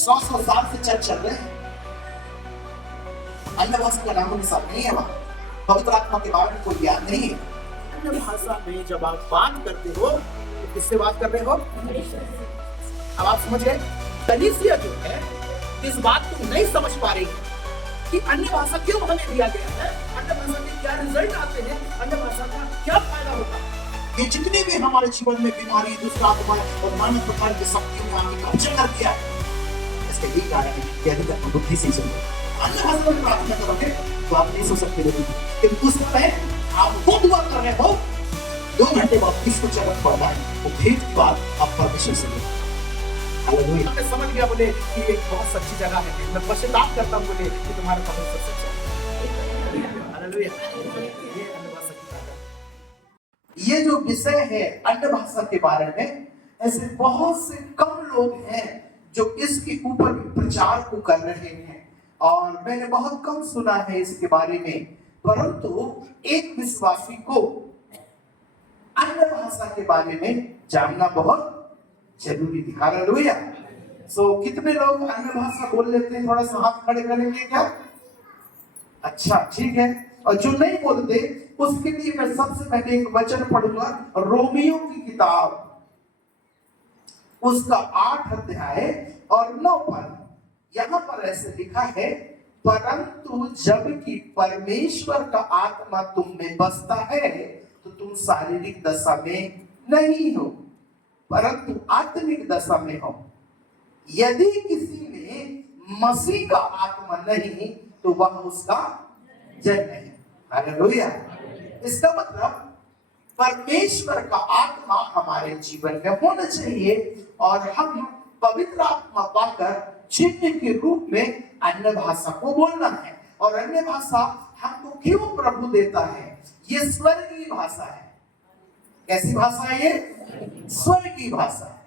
100 साल से चर्च चल रहे हैं, अन्य भाषा का नामो निशान नहीं है वहां, पवित्र आत्मा के बारे में कोई ज्ञान नहीं है। अन्य भाषा में जब आप बात करते हो तो किससे बात कर रहे हो? अब आप समझ गए? कलीसिया जो है इस बात को नहीं समझ पा रही कि अन्य भाषा क्यों हमें दिया गया है, अन्य भाषा के क्या रिजल्ट आते हैं, अन्य भाषा का क्या फायदा होता है। ये जितने भी हमारे जीवन में बीमारी, दुष्ट आत्मा और नाना प्रकार की शक्तियों ने आके कब्जा कर दिया है, इसके यही कारण है कि अधिक बुद्धि से चलो। अन्य भाषा में प्रार्थना करोगे तो आप नहीं सो सकते लोग, किंतु उस समय आप वो दुआ कर रहे हो 2 घंटे बाद किसको जगत पड़ना है, वो भेद की बात आप परमेश्वर से लो। हालेलुया। मैं समझ गया बोले कि एक बहुत सच्ची जगह है, मैं पश्चाताप करता हूँ बोले कि तुम्हारा पवित्र सच्चा है। हालेलुया। ये अन्य भाषा की ताकत। ये जो विषय है अन्य भाषा के बारे में, ऐसे बहुत से कम लोग हैं जो इसके ऊपर प्रचार को कर रहे हैं, और मैंने बहुत कम सुना है इसके बारे में। परंतु एक विश्वासी को अन्य भाषा के बारे में जानना बहुत जरूरी है। हालेलुया। कितने लोग अन्य भाषा बोल लेते हैं? थोड़ा सा हाथ खड़े करेंगे क्या? अच्छा, ठीक है। और जो नहीं बोलते उसके लिए मैं सबसे पहले एक वचन पढ़ूंगा, रोमियो की किताब उसका 8 अध्याय और 9 पद। यहां पर ऐसे लिखा है, परंतु जबकि परमेश्वर का आत्मा तुम में बसता है तो तुम शारीरिक दशा में नहीं हो परंतु आत्मिक दशा में हो। यदि किसी में मसीह का आत्मा नहीं तो वह उसका जन नहीं। हालेलुया। इसका मतलब परमेश्वर का आत्मा हमारे जीवन में होना चाहिए और हम पवित्र आत्मा पाकर चिन्ह के रूप में अन्य भाषा को बोलना है। और अन्य भाषा हमको क्यों प्रभु देता है? ये स्वर्गीय भाषा है। कैसी भाषा है ये? स्वर्गीय भाषा है।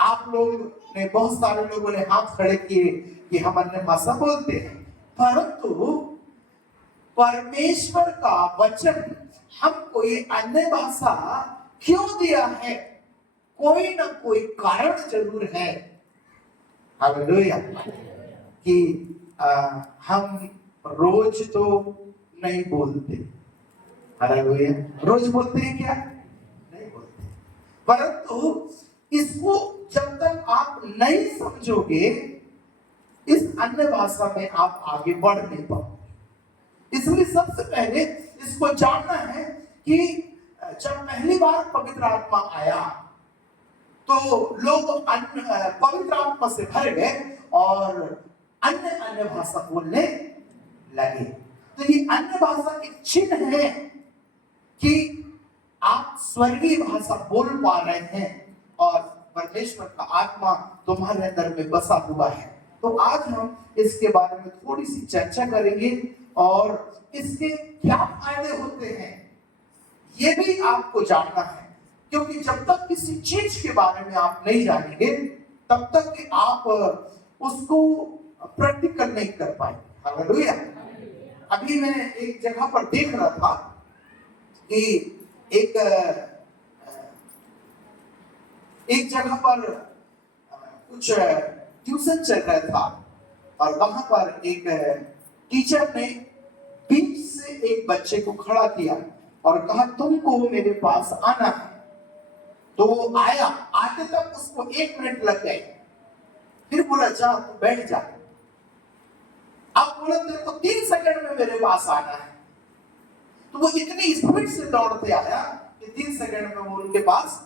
आप लोग ने, बहुत सारे लोगों ने हाथ खड़े किए कि हम अन्य भाषा बोलते हैं, परंतु परमेश्वर का वचन हमको ये अन्य भाषा क्यों दिया है? कोई ना कोई कारण जरूर है। हालेलुया। कि हम रोज तो नहीं बोलते। हालेलुया। रोज बोलते हैं क्या? नहीं बोलते। परंतु इसको जब तक आप नहीं समझोगे, इस अन्य भाषा में आप आगे बढ़ नहीं पाओगे। इसलिए सबसे पहले इसको जानना है कि जब पहली बार पवित्र आत्मा आया तो लोग पवित्र आत्मा से भर गए और अन्य भाषा बोलने लगे। तो ये अन्य भाषा एक चिन्ह है कि आप स्वर्गीय भाषा बोल पा रहे हैं और परमेश्वर का आत्मा तुम्हारे अंदर में बसा हुआ है। तो आज हम इसके बारे में थोड़ी सी चर्चा करेंगे और इसके क्या फायदे होते हैं ये भी आपको जानना है, क्योंकि जब तक किसी चीज के बारे में आप नहीं जानेंगे तब तक कि आप उसको प्रैक्टिकल नहीं कर पाएंगे। हालेलुया। अभी मैं एक जगह पर देख रहा था कि एक जगह पर कुछ ट्यूशन चल रहा था और वहां पर एक टीचर ने बीच से एक बच्चे को खड़ा किया और कहा, तुमको मेरे पास आना है। तो वो आया, आते तक उसको 1 मिनट लग गए। फिर बोला, जा तू बैठ जा। अब बोला, तेरे को 3 सेकंड में मेरे पास आना है। तो वो इतनी स्पीड से दौड़ते आया कि 3 सेकंड में वो उनके पास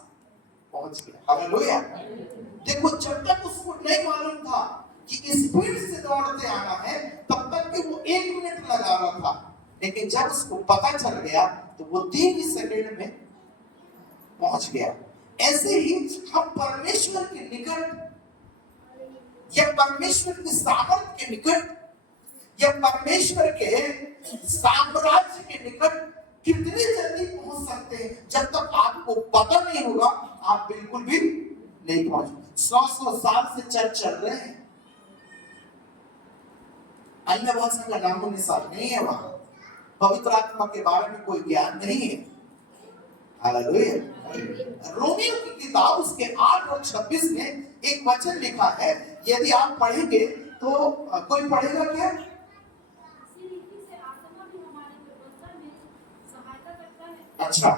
पहुंच गया। हालेलुया। देखो, जब तक उसको नहीं मालूम था कि स्पीड से दौड़ते आना है तब तक कि वो 1 मिनट लगा रहा था, लेकिन जब उसको पता चल गया तो वो 3 सेकंड में पहुंच गया। ऐसे ही हम परमेश्वर के निकट या परमेश्वर की सामर्थ के निकट या परमेश्वर के साम्राज्य के निकट कितनी जल्दी पहुंच सकते हैं? जब तक आपको पता नहीं होगा आप बिल्कुल भी नहीं पहुंचोगे। 100 साल से चर्च चल रहे हैं, अन्य भाषा का नामो निशान नहीं है वहां, पवित्र आत्मा के बारे में कोई ज्ञान नहीं है। हालेलुया। रोमियो की किताब उसके 8 और 26 में एक वचन लिखा है, यदि आप पढ़ेंगे तो कोई पढ़ेगा क्या? अच्छा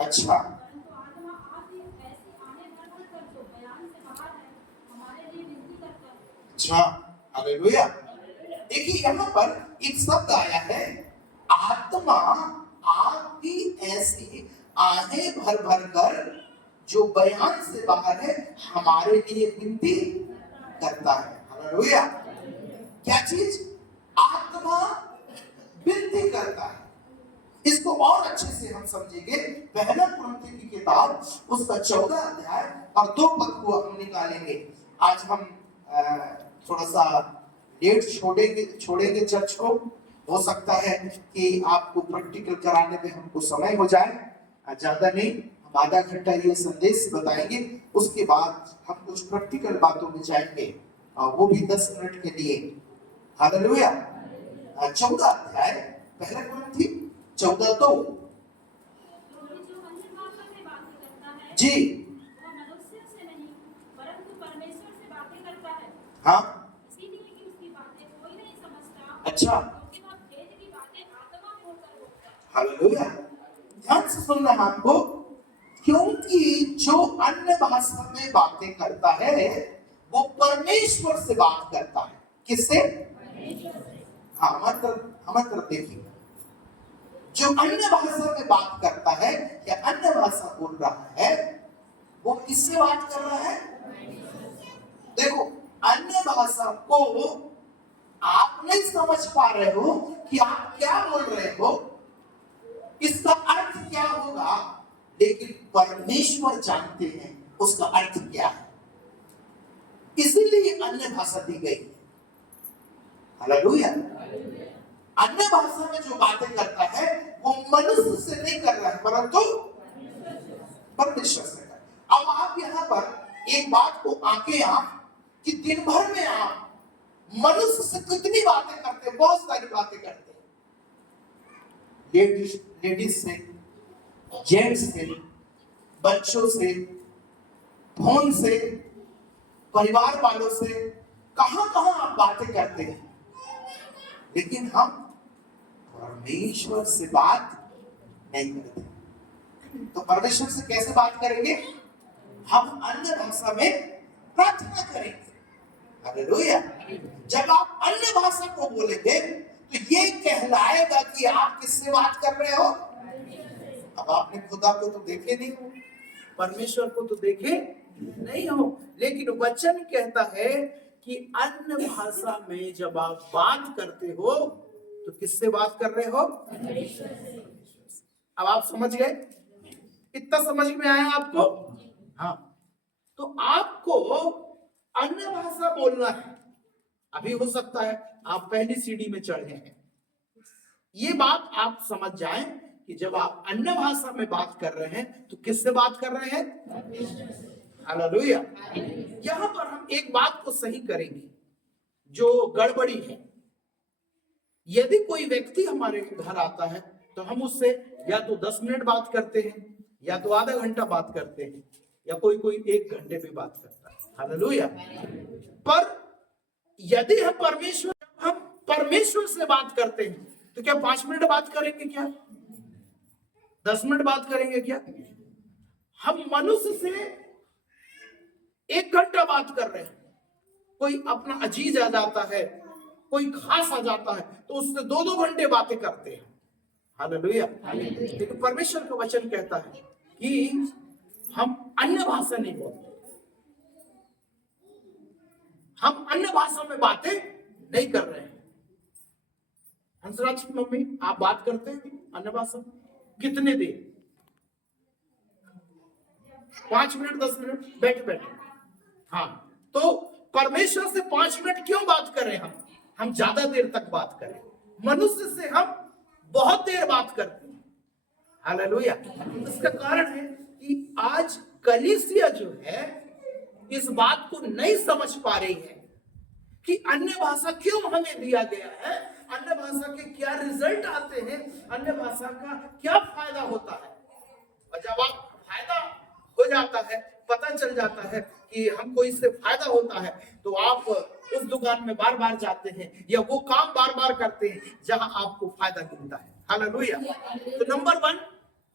अच्छा अच्छा, हालेलुया। देखिए यहाँ पर एक शब्द आया है, आत्मा आपकी ऐसी आहें भर भर कर जो बयान से बाहर है हमारे लिए विनती करता है। हालेलुया। क्या चीज? आत्मा विनती करता है। इसको और अच्छे से हम समझेंगे, पहला कुरिन्थियों की किताब उसका 14 अध्याय और 2 पद को हम निकालेंगे। आज हम थोड़ा सा लेट छोड़ेंगे चर्च को। हो सकता है कि आपको प्रैक्टिकल कराने में हमको समय हो जाए, ज्यादा नहीं, हम आधा घंटा ये संदेश बताएंगे, उसके बाद हम कुछ प्रैक्टिकल बातों में जाएंगे, वो भी 10 मिनट के लिए। हालेलुया। 14 अध्याय पहला कुरिन्थी 14:2 जी। हाँ अच्छा, हालेलुया। ध्यान से सुनना है आपको, क्योंकि जो अन्य भाषा में बातें करता है वो परमेश्वर से बात करता है। किससे? हाँ, हमारी तरफ देखिए, जो अन्य भाषा में बात करता है या अन्य भाषा बोल रहा है वो किससे बात कर रहा है? देखो, अन्य भाषा को आप नहीं समझ पा रहे हो कि आप क्या बोल रहे हो, इसका अर्थ क्या होगा, लेकिन परमेश्वर जानते हैं उसका अर्थ क्या है, इसीलिए अन्य भाषा दी गई। हालेलुया। अन्य भाषा में जो बातें करता है वो मनुष्य से नहीं कर रहा है परंतु परमेश्वर से कर। अब आप यहाँ पर एक बात को आके आप कि दिन भर में आप मनुष्य से कितनी बातें करते हैं, बहुत सारी बातें करते हैं, लेडीज से, जेंट्स से, बच्चों से, फोन से, परिवार वालों से, कहां कहां आप बातें करते हैं, लेकिन हम परमेश्वर से बात नहीं करते। तो परमेश्वर से कैसे बात करेंगे? हम अन्य भाषा में प्रार्थना करेंगे। हालेलुया। जब आप अन्य भाषा को बोलेंगे तो ये कहलाएगा कि आप किससे बात कर रहे हो? अब आपने खुदा को तो देखे नहीं हो, परमेश्वर को तो देखे नहीं हो, लेकिन वचन कहता है कि अन्य भाषा में जब आप बात करते हो तो किससे बात कर रहे हो? अब आप समझ गए? इतना समझ में आया आपको? हाँ, तो आपको अन्य भाषा बोलना है। अभी हो सकता है आप पहली सीढ़ी में चढ़े हैं, ये बात आप समझ जाएं कि जब आप अन्य भाषा में बात कर रहे हैं तो किससे बात कर रहे हैं? हालेलुया। यहां पर हम एक बात को सही करेंगे जो गड़बड़ी है। यदि कोई व्यक्ति हमारे घर आता है तो हम उससे या तो 10 मिनट बात करते हैं, या तो आधा घंटा बात करते हैं, या कोई 1 घंटे भी बात करता है। हालेलुया। पर यदि हम परमेश्वर से बात करते हैं तो क्या 5 मिनट बात करेंगे? क्या 10 मिनट बात करेंगे? क्या हम मनुष्य से 1 घंटा बात कर रहे हैं? कोई अपना अजीज आ जाता है, कोई खास आ जाता है तो उससे 2-2 घंटे बातें करते हैं। हालेलुया। लेकिन परमेश्वर का वचन कहता है कि हम अन्य भाषा नहीं बोलते, हम अन्य भाषा में बातें नहीं कर रहे हैं। हंसराज की मम्मी, आप बात करते हैं अन्य भाषा में? कितने देर? 5 मिनट, 10 मिनट? बैठे। हाँ, तो परमेश्वर से 5 मिनट क्यों बात करें? हम ज्यादा देर तक बात करें। मनुष्य से हम बहुत देर बात करते हैं। हालेलुया। इसका कारण है कि आज कलीसिया जो है इस बात को नहीं समझ पा रही है कि अन्य भाषा क्यों हमें दिया गया है। अन्य भाषा के क्या रिजल्ट आते हैं, अन्य भाषा का क्या फायदा होता है। और जब आप फायदा हो जाता है, पता चल जाता है कि हमको इससे फायदा होता है, तो आप उस दुकान में बार बार जाते हैं या वो काम बार बार करते हैं जहां आपको फायदा मिलता है। हालेलुया। तो नंबर 1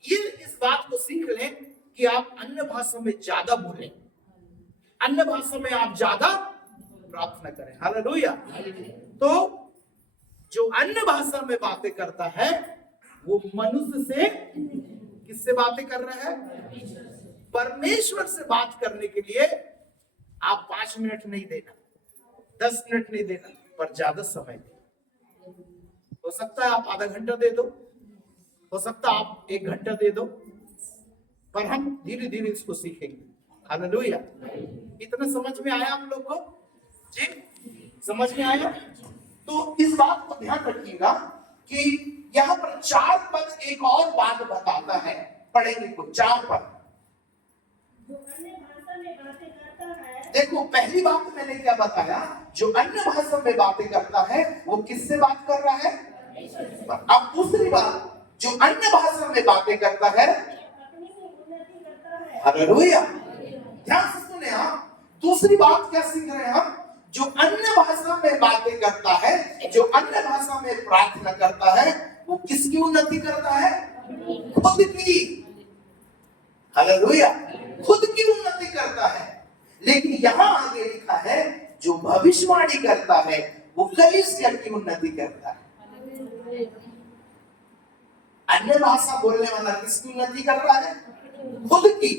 ये इस बात को सीख लें कि आप अन्य भाषा में ज्यादा बोलें, अन्य भाषा में आप ज्यादा प्रार्थना करें। हालेलुया। तो जो अन्य भाषा में बातें करता है वो मनुष्य से किससे बातें कर रहा है? परमेश्वर से बात करने के लिए आप 5 मिनट नहीं देना, 10 मिनट नहीं देना, पर ज्यादा समय दे। हो सकता है आप आधा घंटा दे दो, हो सकता है आप 1 घंटा दे दो, पर हम धीरे धीरे इसको सीखेंगे। हालेलुया। इतना समझ में आया आप लोग को? जी, समझ में आया? तो इस बात को ध्यान रखिएगा कि यहाँ पर 4 पद एक और बात बताता है। पढ़ेंगे को 4 पद। देखो, पहली बात मैंने क्या बताया? जो अन्य भाषा में बातें करता है वो किससे बात कर रहा है? अब दूसरी बात, जो अन्य भाषा में बातें करता है, हालेलुया, ध्यान से सुने आप। दूसरी बात क्या सीख रहे हैं हम? जो अन्य भाषा में बातें करता है, जो अन्य भाषा में प्रार्थना करता है, वो किसकी उन्नति करता है? खुद की। हालेलुया, खुद की उन्नति करता है। लेकिन यहां आगे लिखा है जो भविष्यवाणी करता है वो कलीसिया की उन्नति करता है। अन्य भाषा बोलने वाला किसकी उन्नति कर रहा है? खुद की।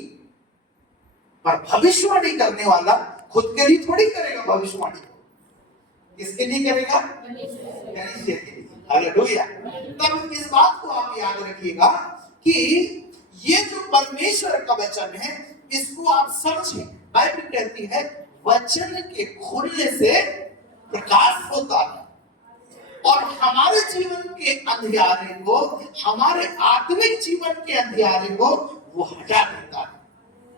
पर भविष्यवाणी करने वाला खुद के लिए थोड़ी करेगा भविष्यवाणी, किसके लिए करेगा? कलीसिया के लिए। हालेलुया। तब इस बात को आप याद रखिएगा कि ये जो परमेश्वर का वचन है इसको आप समझें। बाइबल कहती है वचन के खुलने से प्रकाश होता है और हमारे जीवन के अंधियारे को, हमारे आत्मिक जीवन के अंधियारे को वो हटा देता है।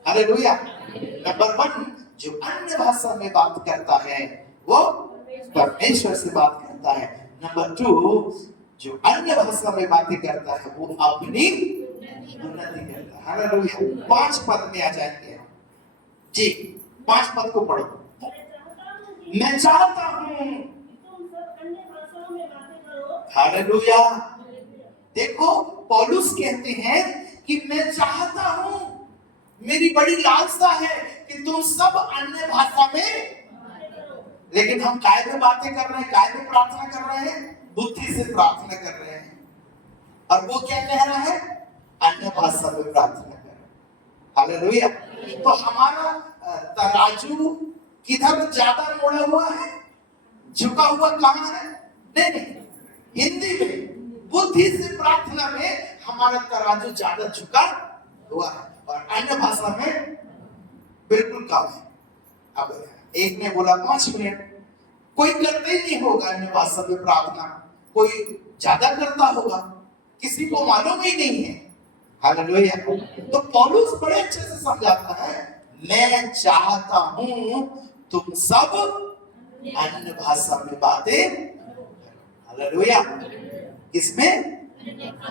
हालेलुया। नंबर 1, जो अन्य भाषा में बात करता है वो परमेश्वर से बात करता है। नंबर 2, जो अन्य भाषा में बातें करता है वो अपनी उन्नति करता है। हालेलुया। 5 पद में आ जाएंगे जी। 5 पद को पढ़ो। मैं चाहता हूं, हालेलुया। देखो, पौलुस कहते हैं कि मैं चाहता हूं, मेरी बड़ी लालसा है कि तुम सब अन्य भाषा में, लेकिन हम काय में बातें कर रहे हैं, काय में प्रार्थना कर रहे हैं? बुद्धि से प्रार्थना कर रहे हैं। और वो क्या कह रहा है? अन्य भाषा में प्रार्थना कर रहे हैं। हालेलुया। तो हमारा तराजू किधर ज्यादा मोड़ा हुआ है, झुका हुआ कहां है? नहीं, हिंदी में बुद्धि से प्रार्थना में हमारा तराजू ज्यादा झुका हुआ है और अन्य भाषा में बिल्कुल कम है। अब एक ने बोला 5 मिनट, कोई करते ही नहीं होगा अन्य भाषा में प्रार्थना, कोई ज्यादा करता होगा, किसी को मालूम ही नहीं है। हालेलुया। तो पौलुस बड़े अच्छे से समझाता है, मैं चाहता हूं तुम सब अन्य भाषा में बातें। हालेलुया। इसमें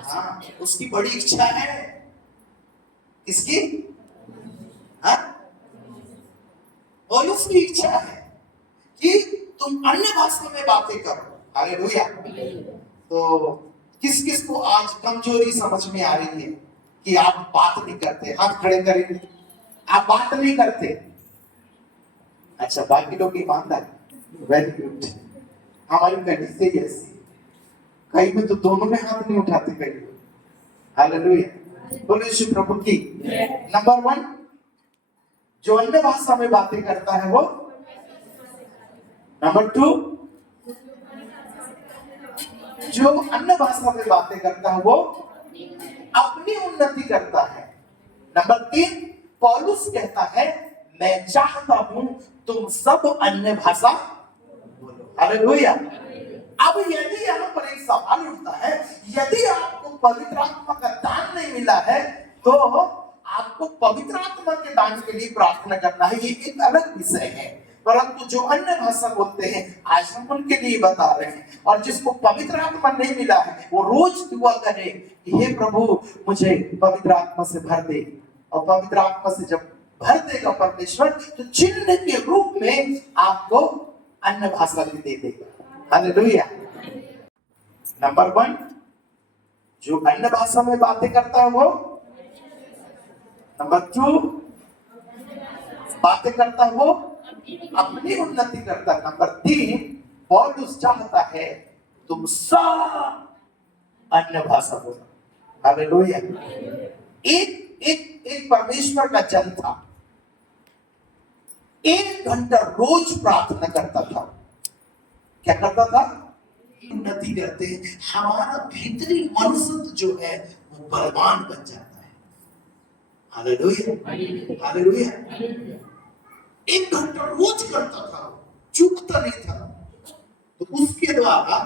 हाँ, उसकी बड़ी इच्छा है। किसकी? हाँ, पौलुस की इच्छा है कि तुम अन्य भाषा में बातें करो। हालेलुया। तो किस किस को आज कमजोरी समझ में आ रही है कि आप बात नहीं करते? हाथ खड़े करेंगे। आप बात नहीं करते? अच्छा, बाकी लोग ईमानदार, वेरी गुड। हमारी कंडीशन से ऐसी, कई में तो दोनों में हाथ नहीं उठाते कई लोग। हालेलुया। बोलो यीशु प्रभु की। नंबर 1, जो अन्य भाषा में बातें करता है वो। नंबर 2, जो अन्य भाषा में बातें करता है वो अपनी उन्नति करता है। नंबर 3, पौलुस कहता है मैं चाहता हूं तुम सब अन्य भाषा बोलो। हालेलुया। अब यदि यहाँ पर एक सवाल उठता है, यदि आपको पवित्र आत्मा का दान नहीं मिला है तो आपको पवित्र आत्मा के दान के लिए प्रार्थना करना है, ये एक अलग विषय है। परंतु जो अन्य भाषा बोलते हैं आज हम उनके लिए बता रहे हैं। और जिसको पवित्र आत्मा नहीं मिला है वो रोज दुआ करे कि हे प्रभु मुझे पवित्र आत्मा से भर दे। और पवित्र आत्मा से जब भर देगा परमेश्वर तो चिन्ह के रूप में आपको अन्य भाषा भी दे देगा। हालेलुया। नंबर 1, जो अन्य भाषा में बातें करता है वो। नंबर 2, बातें करता है वो अपनी उन्नति करता है। नंबर 3, पौलुस चाहता है तुम सब अन्य भाषा बोलो। हालेलुया। एक परमेश्वर का जन था, 1 घंटा रोज प्रार्थना करता था। क्या करता था? उन्नति करते हैं, हमारा भीतरी मनुष्य जो है वो बलवान बन जाता है। Hallelujah hallelujah. 1 घंटा रोज करता था, चूकता नहीं था, तो उसके द्वारा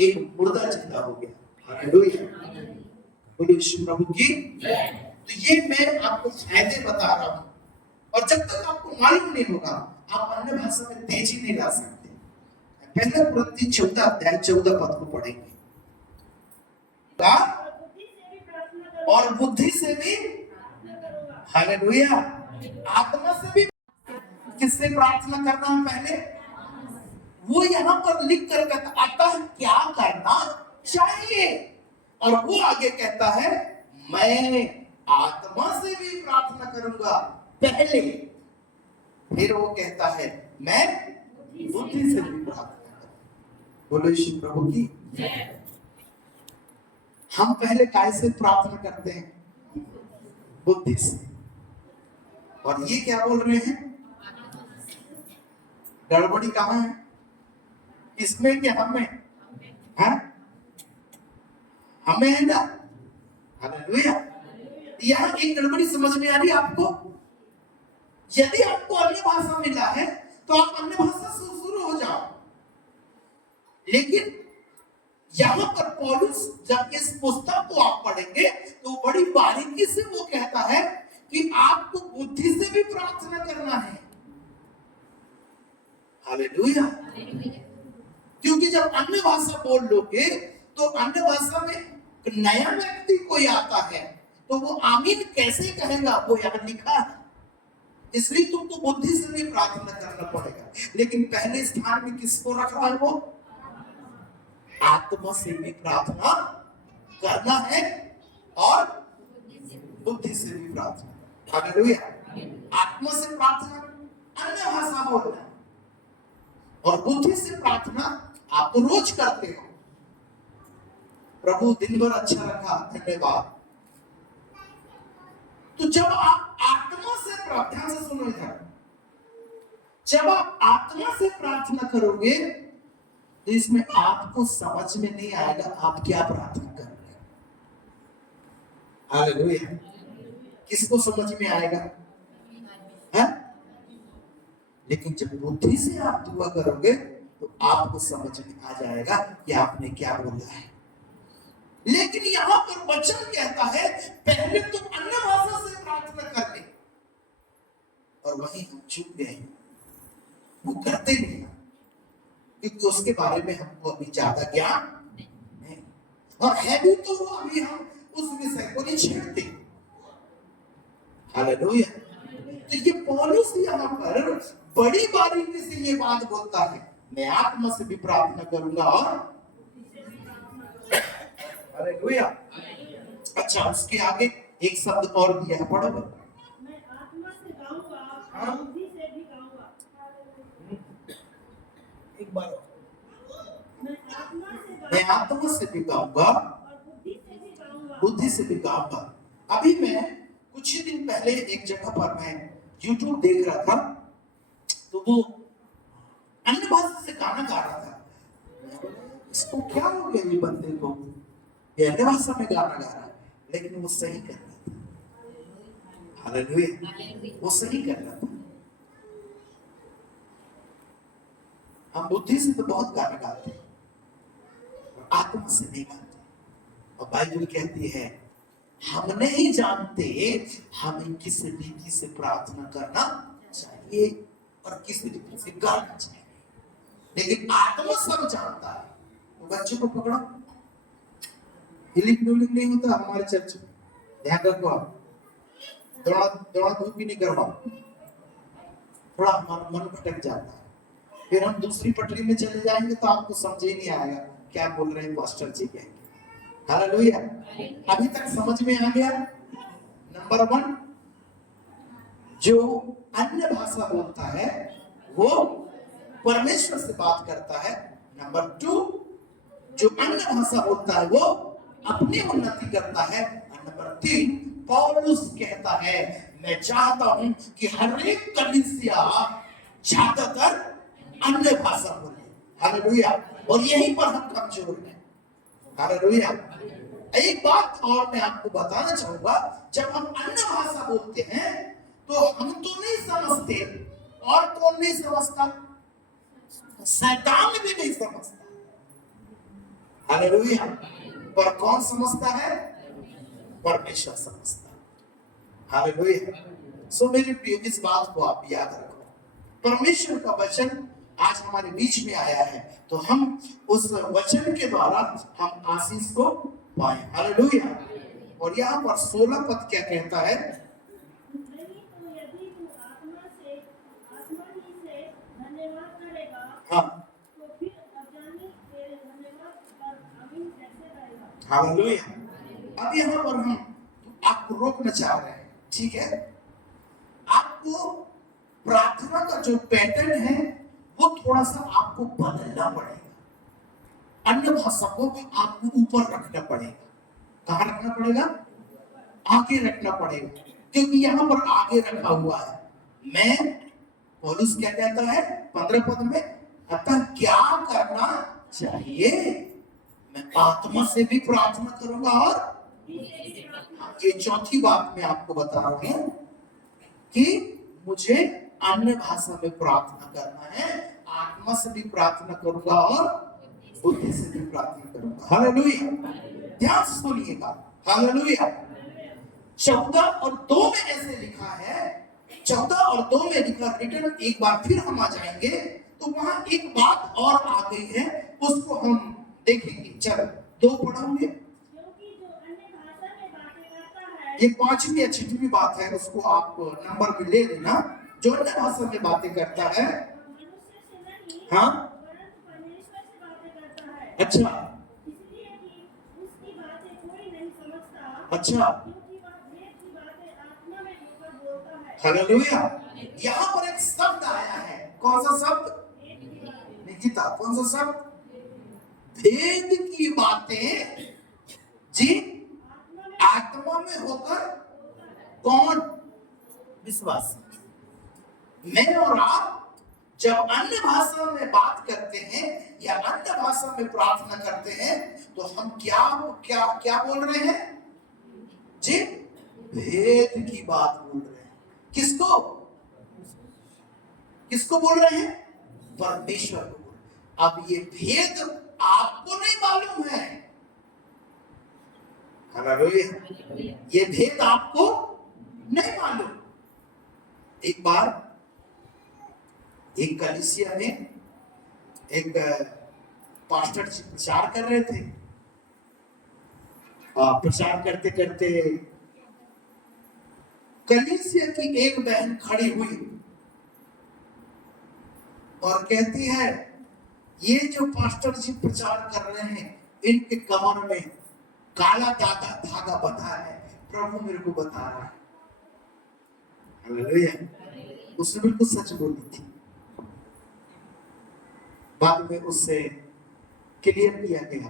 एक मुर्दा जिंदा हो गया। हालेलुया। बोलिए यीशु प्रभु की। तो ये मैं आपको फायदे बता रहा हूं, और जब तक आपको मालूम नहीं होगा आप अन्य भाषा में तेजी नहीं ला सकते। पहला कुरिन्थी 14 अध्याय 14 पद को पढ़ेंगे। और बुद्धि से भी, हालेलुया, आत्मा से भी। किससे प्रार्थना करना है? पहले वो यहाँ पर लिख कर आता है क्या करना चाहिए, और वो आगे कहता है मैं आत्मा से भी प्रार्थना करूंगा पहले, फिर वो कहता है मैं बुद्धि से भी प्रार्थना करूंगा। बोलो यीशु प्रभु की। हम पहले कैसे प्रार्थना करते हैं? बुद्धि से। और ये क्या बोल रहे हैं? गड़बड़ी कहां है? इसमें क्या हमें? हाँ? हमें है ना। हालेलुया। यहाँ एक गड़बड़ी समझ में आ रही है आपको? यदि आपको अन्य भाषा मिला है तो आप अन्य भाषा से शुरू हो जाओ, लेकिन यहाँ पर पौलुस जब इस पुस्तक को आप पढ़ेंगे तो बड़ी बारीकी से वो कहता है कि आपको बुद्धि से भी प्रार्थना करना है। हालेलुया। क्योंकि जब अन्य भाषा बोल लोगे तो अन्य भाषा में नया व्यक्ति कोई आता है तो वो आमीन कैसे कहेगा? वो यहाँ लिखा है, इसलिए तुमको बुद्धि से भी प्रार्थना करना पड़ेगा। लेकिन पहले स्थान में किसको रखा है? वो आत्मा से भी प्रार्थना करना है और बुद्धि से भी प्रार्थना। हालेलुया। आत्मा से प्रार्थना, अन्य भाषा बोलना, और बुद्धि से प्रार्थना आप तो रोज करते हो। प्रभु दिन भर अच्छा रखा, धन्यवाद। तो जब आप आत्मा से प्रार्थना, से सुनो इधर, जब आप आत्मा से प्रार्थना करोगे तो इसमें आपको समझ में नहीं आएगा आप क्या प्रार्थना कर रहे हैं। हालेलुया। किसको समझ में आएगा? है? लेकिन जब बुद्धि से आप दुआ करोगे तो आपको समझ में आ जाएगा कि आपने क्या बोला है। लेकिन यहाँ पर वचन कहता है पहले तुम अन्य भाषा से प्रार्थना कर ले, और वहीं हम चूक गए, वो करते नहीं, क्योंकि उसके बारे में हमको अभी ज्यादा ज्ञान नहीं, और है भी तो वो अभी हम उस विषय को नहीं छेड़ते। हालेलुया। तो ये पौलुस यहाँ पर बड़ी बारीकी से ये बात बोलता है, मैं आत्मा से भी प्रार्थना करूंगा और हालेलुया। अच्छा, उसके आगे एक शब्द और दिया है, पढ़ो। मैं आत्मा से गाऊंगा, बुद्धि से भी गाऊंगा। एक बार, मैं आत्मा से भी गाऊंगा और बुद्धि से भी गाऊंगा। अभी मैं कुछ ही दिन पहले एक जगह पर मैं YouTube देख रहा था, तो वो अन्य भाषा से गाना गा रहा था। इसको क्या हो गया ये बंदे को, ये अन्य भाषा में गाना गा रहा है, लेकिन वो सही कर रहा था। हालेलुया। वो सही कर रहा था। हम बुद्धि से तो बहुत गाना गाते हैं, आत्मा से नहीं गाते। और बाइबल कहती है हम नहीं जानते हमें किस रीति से प्रार्थना करना चाहिए। और किसी रीति से गाना चाहिए, लेकिन आत्मा सब जानता है। तो बच्चों को पकड़ो, हिलिंग डुलिंग नहीं होता हमारे चर्च में, ध्यान रखो आप, दौड़ा दौड़ा धूप भी नहीं करवाओ, थोड़ा मन भटक जाता है, फिर हम दूसरी पटरी में चले जाएंगे तो आपको समझ ही नहीं आएगा क्या बोल रहे हैं पास्टर जी कहेंगे। हालेलुया, अभी तक समझ में आ गया? नंबर 1, जो अन्य भाषा बोलता है वो परमेश्वर से बात करता है। नंबर 2, जो अन्य भाषा बोलता है वो अपनी उन्नति करता है। और नंबर 3, पौलुस कहता है मैं चाहता हूं कि हर एक कलीसिया ज्यादातर अन्य भाषा बोले। हालेलुया, और यहीं पर हम कमजोर हैं। हालेलुया, एक बात और मैं आपको बताना चाहूंगा, जब हम अन्य भाषा बोलते हैं तो हम तो नहीं समझते, और कौन नहीं समझता? शैतान भी नहीं समझता। हालेलुया, पर कौन समझता है? परमेश्वर समझता है। हालेलुया, सो मेरे प्रिय, इस बात को आप याद रखो, परमेश्वर का वचन आज हमारे बीच में आया है तो हम उस वचन के द्वारा हम आशीष को पाए। हालेलुया, और यहाँ पर 16 पद क्या कहता है? हाँ, हालेलुया, अब यहाँ पर हम आपको रोकना चाह रहे हैं, ठीक है? आपको प्रार्थना का जो पैटर्न है वो थोड़ा सा आपको बदलना पड़ेगा। अन्य भाषा को आपको ऊपर रखना पड़ेगा। कहाँ रखना पड़ेगा? आगे रखना पड़ेगा, क्योंकि यहाँ पर आगे रखा हुआ है। मैं, पौलुस क्या कहता है 15 पद में, अतः क्या करना चाहिए? मैं आत्मा से भी प्रार्थना करूंगा, और ये चौथी बात मैं आपको बता रहा हूं कि मुझे अन्य भाषा में प्रार्थना करना है, आत्मा से भी प्रार्थना करूंगा और बुद्धि से भी प्रार्थना करूंगा। हालेलुया, ध्यान से सुनिएगा। हालेलुया, 14 और 2 में ऐसे लिखा है, 14 और 2 में लिखा रिटर्न, एक बार फिर हम आ जाएंगे तो वहां एक बात और आ गई है, उसको हम देखेंगे। चलो 2 पढ़ोगे, ये 5वीं या 6वीं बात है, उसको आप नंबर में ले लेना। जो अन्य भाषा में बातें करता है, हाँ, अच्छा, अच्छा, हालेलुया, यहाँ पर एक शब्द आया है, कौन सा शब्द? निकिता, कौन सा शब्द? भेद की बातें जी आत्मा में होकर, कौन? विश्वास। मैं और आप जब अन्य भाषा में बात करते हैं या अन्य भाषा में प्रार्थना करते हैं तो हम क्या क्या क्या बोल रहे हैं जी? भेद की बात बोल रहे हैं। किसको? किसको बोल रहे हैं? परमेश्वर को। अब ये भेद आपको नहीं मालूम है। हालेलुया, ये भेद आपको नहीं मालूम। एक बार एक कलीसिया में एक पास्टर प्रचार कर रहे थे, प्रचार करते करते कलीसिया की एक बहन खड़ी हुई और कहती है, ये जो पास्टर जी प्रचार कर रहे हैं इनके कमर में काला धागा बंधा है, प्रभु मेरे को बता रहा है। हालेलुया, उसने बिल्कुल सच बोली थी। बाद में उससे क्लियर किया गया,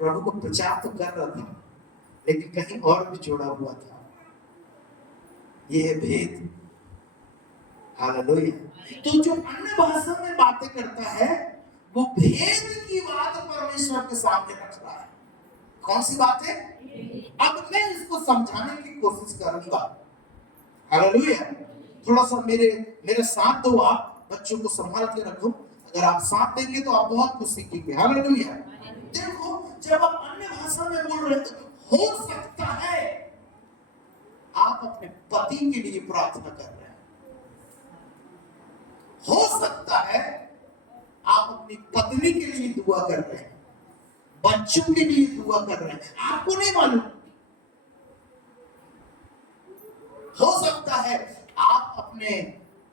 प्रभु को प्रचार तो कर रहा था लेकिन कहीं और भी जोड़ा हुआ था। ये है भेद। हालेलुया, तो जो अन्य भाषा में बातें करता है वो भेद की बात परमेश्वर के सामने रख रहा है। कौन सी बात है? अब मैं इसको समझाने की कोशिश करूंगा। हालेलुया, थोड़ा सा मेरे साथ दो, आप बच्चों को संभाल के रखो। अगर आप साथ देंगे तो आप बहुत कुछ सीखेंगे। हालेलुया, देखो जब आप अन्य भाषा में बोल रहे हैं तो हो सकता है आप आप अपने पति के लिए प्रार्थना कर रहे हैं। हो सकता है आप अपनी पत्नी के लिए दुआ कर रहे हैं, बच्चों के लिए दुआ कर रहे हैं, आपको नहीं मालूम। हो सकता है आप अपने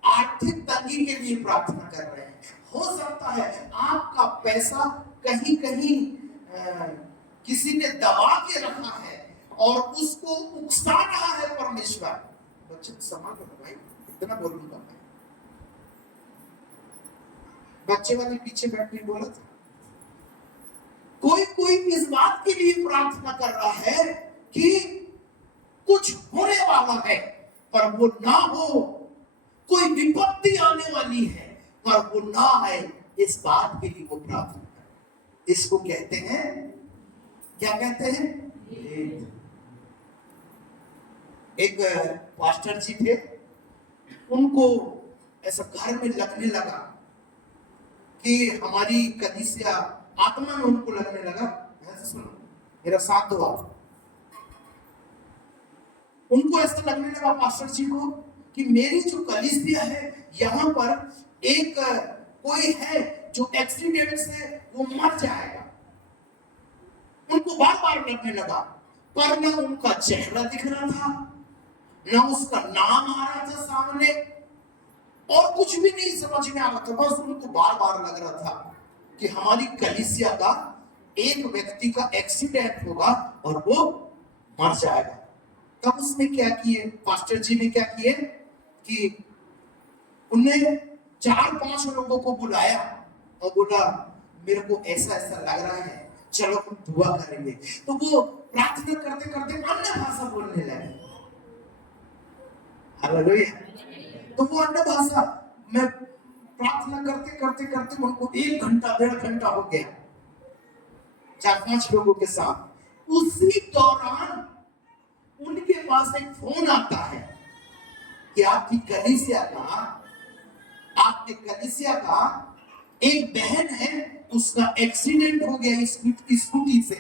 आर्थिक तंगी के लिए प्रार्थना कर रहे हैं। हो सकता है आपका पैसा कहीं कहीं किसी ने दबा के रखा है और उसको उकसा रहा है परमेश्वर। बच्चे समा करो भाई, इतना बोलूंगा मैं। बच्चे वाले पीछे बैठने बोला था। कोई कोई इस बात के लिए प्रार्थना कर रहा है कि कुछ होने वाला है पर वो ना हो, कोई विपत्ति आने वाली है पर वो ना आए, इस बात के लिए वो प्रार्थना करे। इसको कहते हैं, क्या कहते हैं? एक पास्टर जी थे, उनको ऐसा घर में लगने लगा कि हमारी कलीसिया, आत्मा में उनको लगने लगा, सुनो मेरा साथ दो आप। उनको ऐसा लगने लगा पास्टर जी को कि मेरी जो कलीसिया है यहाँ पर एक कोई है जो एक्सीडेंट से वो मर जाएगा। उनको बार बार लगने लगा, पर न उनका चेहरा दिख रहा था, न उसका नाम आ रहा था सामने, और कुछ भी नहीं समझ में आ रहा था। बस उनको बार बार लग रहा था कि हमारी कलीसिया का एक व्यक्ति का एक्सीडेंट होगा और वो मर जाएगा। तब उसने क्या किए, पास्टर जी ने क्या किए कि उन्हें 4-5 लोगों को बुलाया और बोला मेरे को ऐसा ऐसा लग रहा है, चलो हम दुआ करेंगे। तो वो प्रार्थना करते करते अन्य भाषा बोलने लगे। हालेलुया। तो वो अन्य भाषा में प्रार्थना करते करते करते उनको 1 घंटा 1.5 घंटा हो गया 4-5 लोगों के साथ। उसी दौरान उनके पास एक फोन आता है कि आपकी कलीसिया का एक बहन है, उसका एक्सीडेंट हो गया स्कूटी से,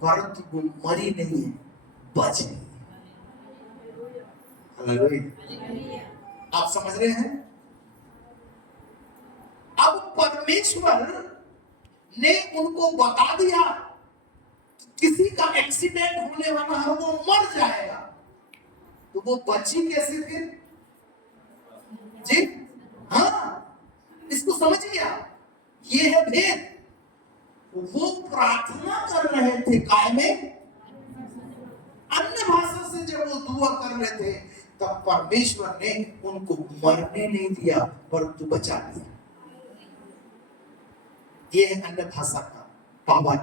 परंतु वो मरी नहीं है, बच गई। आप समझ रहे हैं? अब परमेश्वर ने उनको बता दिया किसी का एक्सीडेंट होने वाला है, वो मर जाएगा। तो वो बची कैसे फिर जी? हाँ, इसको समझ गया? ये है भेद। वो प्रार्थना कर रहे थे काय में, अन्य भाषा से जब वो दुआ कर रहे थे, तब परमेश्वर ने उनको मरने नहीं दिया परंतु बचा लिया। ये है अन्य भाषा का पावर।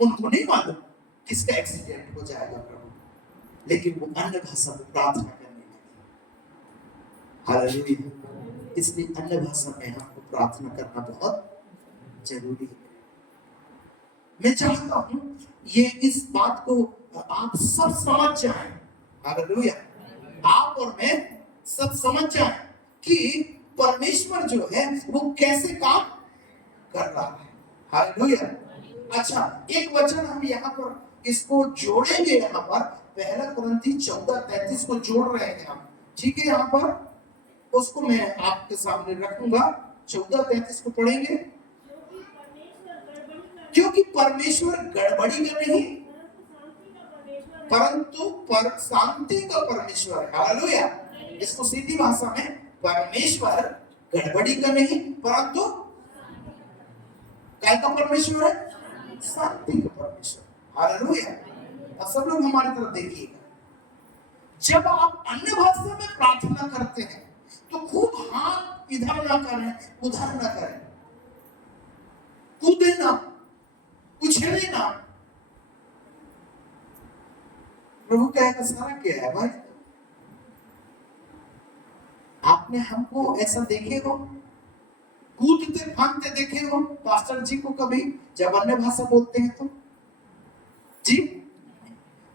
उनको नहीं मालूम किसका एक्सीडेंट हो जाएगा प्रभु, लेकिन वो अन्य भाषा में प्रार्थना करने लगे। हालेलुया। इसलिए अन्य भाषा में आपको प्रार्थना करना बहुत जरूरी है। मैं चाहता हूं ये इस बात को आप सब समझ जाएं। हालेलुया। आप और मैं सब समझ जाएं कि परमेश्वर जो है वो कैसे काम कर रहा है। हालेलुया। अच्छा, एक वचन हम यहाँ पर इसको जोड़ेंगे। यहाँ पर 1 कुरिन्थी 14:33 को जोड़ रहे हैं हम, ठीक है? यहाँ पर उसको मैं आपके सामने रखूंगा। 14:33 को पढ़ेंगे। क्योंकि परमेश्वर गड़बड़ी का नहीं परंतु शांति का परमेश्वर है। हालेलुया। इसको सीधी भाषा में, परमेश्वर गड़बड़ी का नहीं परंतु क्या का परमेश्वर है? शांति का परमेश्वर। हालेलुया। अब सब लोग हमारी तरफ देखिएगा। जब आप अन्य भाषा में प्रार्थना करते हैं तो खूब हाथ इधर ना करें उधर ना करें, कूदे ना, उछले ना। प्रभु का सारा क्या है भाई? आपने हमको ऐसा देखे हो, कूदते फांदते देखे हो पास्टर जी को कभी जब अन्य भाषा बोलते हैं तो? जी,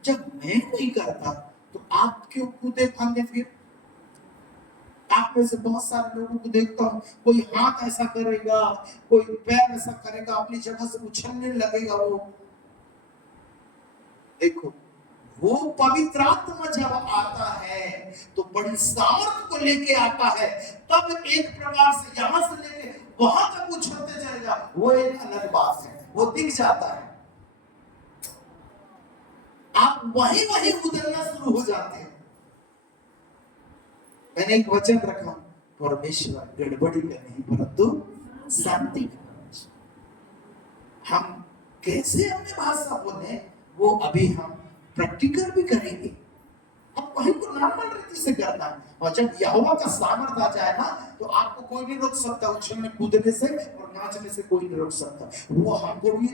जब मैं नहीं करता तो आप क्यों कूदे फांदे? फिर आप में से बहुत सारे लोगों को देखता हूँ, कोई हाथ ऐसा करेगा, कोई पैर ऐसा करेगा, अपनी जगह से उछलने लगेगा। वो देखो, वो पवित्र आत्मा जब आता है तो बड़ी सामर्थ को लेके आता है, तब एक प्रकार से यहां से लेके वहां तक उछलते चलेगा, वो एक अलग बात है, वो दिख जाता है। आप वहीं वहीं उतरना शुरू हो जाते हैं। मैंने एक वचन रखा, परमेश्वर गड़बड़ी का नहीं परंतु शांति का। हम कैसे अन्य भाषा बोले वो अभी हम प्रैक्टिकल भी करेंगे। अब वहीं को नॉर्मल रीति से करना है, और जब यहोवा का सामर्थ आ जाए ना तो आपको कोई नहीं रोक सकता, उछलने कूदने से और नाचने से कोई नहीं रोक सकता। वो हमको भी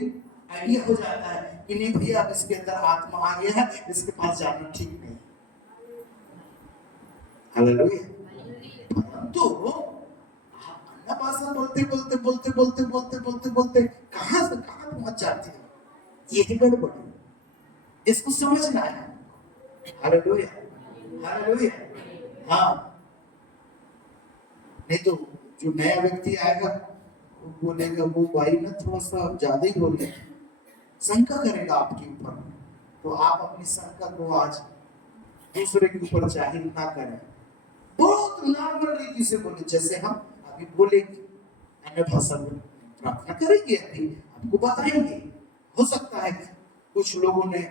आइडिया हो जाता है कि नहीं भैया अब इसके अंदर आत्मा आ गया है, इसके पास जाना ठीक नहीं। हालेलुया। परंतु अन्य भाषा बोलते बोलते बोलते बोलते बोलते बोलते बोलते कहां से कहां पहुंच जाते हैं, यही गड़बड़, इसको समझना है। Hallelujah, hallelujah. हाँ, नहीं तो जो नया व्यक्ति आएगा वो बोलेगा वो भाई ना थोड़ा सा ज्यादा ही बोल रहे, शंका करेगा आपके ऊपर, तो आप अपनी शंका को आज दूसरे के ऊपर जाहिर ना करें। बहुत नॉर्मल रीति से बोले, जैसे हम अभी बोलेंगे अन्य भाषा में प्रार्थना करेंगे, अभी आपको बताएंगे। हो सकता है कुछ लोगों ने,